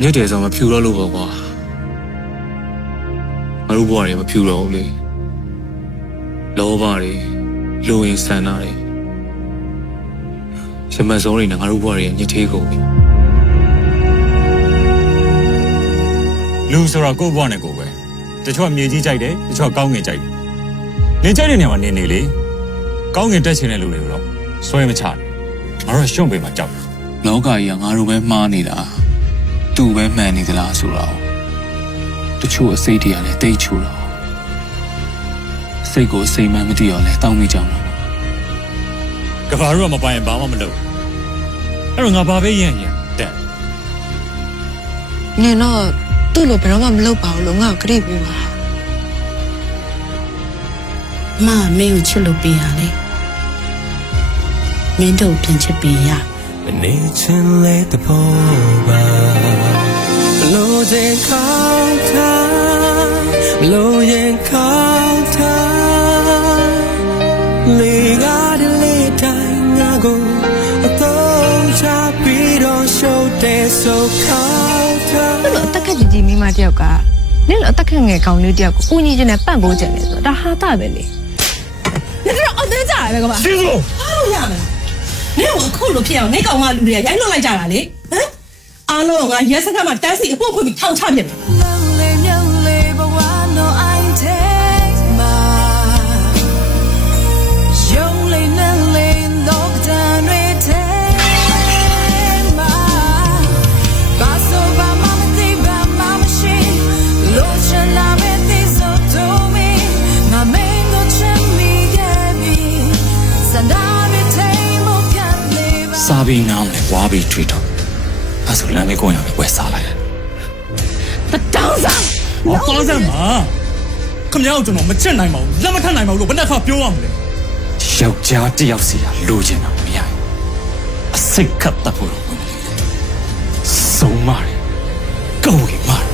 ညက်တယ်ဆိုမဖြူတော့လို့ပေါ့ကွာငါတို့ဘဝတွေမဖြူတော့ဘူးလေလောဘတွေလူဝင်ဆန္ဒတွေရှမစောတွေနဲ့ငါတို့ဘဝတွေညစ်သေးကုန်ပြီလူဆိုတာကိုယ့်ဘဝနဲ့ကိုယ်ပဲတချို့ကမြေကြီးကြိုက်တယ်တချို့ကကောင်းငင်ကြိုက်တယ်နေကြိုက်တဲ့နေရာမှာနေနေလေကောင်းငင်တက်ချင်တဲ့လူတွေကိုတော့ဆွဲမချနဲ့ငါတို့ကရှုံ့ပေးမှာကြောက်တယ်လောကကြီးကငါတို့ပဲမှားနေတာ သူ့ပဲမှန်နေသလားဆိုတော့တချို့အစိတ်တွေကလည်းတိတ်ချူတော့စိတ်ကိုအစိမ်မှန်မသိတော့လဲတောင်းမိကြမှာပေါ့ကဘာတို့ကမပိုင်ရင်ဘာမှမလုပ်အဲ့တော့ငါဘာပဲရရင်ရတဲ့နင်တော့သူ့လိုဘယ်တော့မှမလုပ်ပါဘူးလို့ငါ့ကိုကြိပေးပါမမင်းကိုချစ်လို့ပေးရလေမင်းတို့ပြန်ချစ်ပေးရမနေချင်လေတဖို့ပါဘလို့ ရင်ခေါင်းထားဘလို့ရင်ခေါင်းထားလေကားဒီလေတိုင်းငါကိုအတော့ချပြီးတော့ရှုပ်တဲ့ဆိုခေါင်းထားသူ့လိုအသက်ခက်ကြီးကြီးမိမတယောက်ကနင်လိုအသက်ခက်ငယ်ကောင်လေးတယောက်ကိုဦးညီချင်းနဲ့ပန့်ပိုးကြတယ်ဆိုတော့ဒါဟာတာပဲလေနင်တို့အသေးကြရပဲကပါရှင်းစို့အားလို့ရမလားနင့်ကိုအခုလိုဖြစ်အောင်နေကောင်မလူတွေကရိုက်လွတ်လိုက်ကြတာလေဟမ် အားလုံးကငါရဲစခန်းမှာတန်းစီအဖို့ဖွင့်ပြီးထောင်ချပြစ်တယ် Lonely, lonely, but why no I take my Lonely, lonely, lockdown, we take my Paso ba mama ti ba mama she Lotion la me ti so to me My mango chimney get me Sandami take mo can live စားပြီးနားမလဲဝါပြီးထွေးတော့ အဲ့ဆိုလမ်းလေးကိုရမယ်ဝယ်စားလိုက်တောင်းစားဟောကောင်းစမ်းပါခမရောက်ကျွန်တော်မချစ်နိုင်ပါဘူးလက်မထနိုင်ပါဘူးလို့ဘယ်နဲ့ခါပြောရမလဲယောက်ျားတစ်ယောက်စီကလိုချင်တာမရဘူးအစိတ်ကပ်တတ်ဖို့တော့မလို့ဆုံးမတယ်ကောင်းကြီးမတယ်